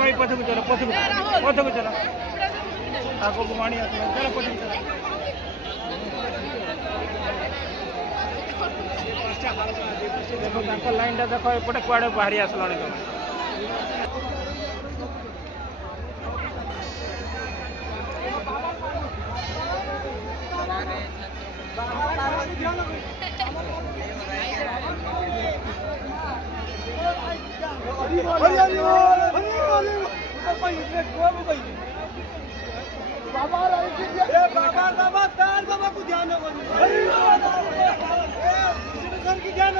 भाई पछुक चलो पछुक चलो आगो घुमाणी चलो पछुक चलो देखो लाइन टा देखो एपटे कुआड़े बाहरी आसलानी तुम बाबा को ध्यान की ध्यान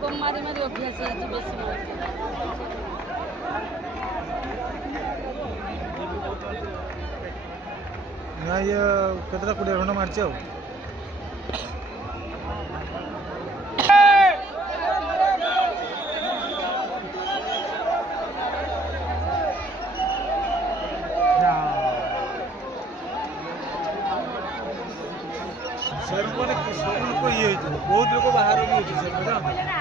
कम मारी मारी अभ्यास बेसी ना ये केतरा 20 घंटा मारचे हो सर को ये बहुत लोग बाहर भी होती है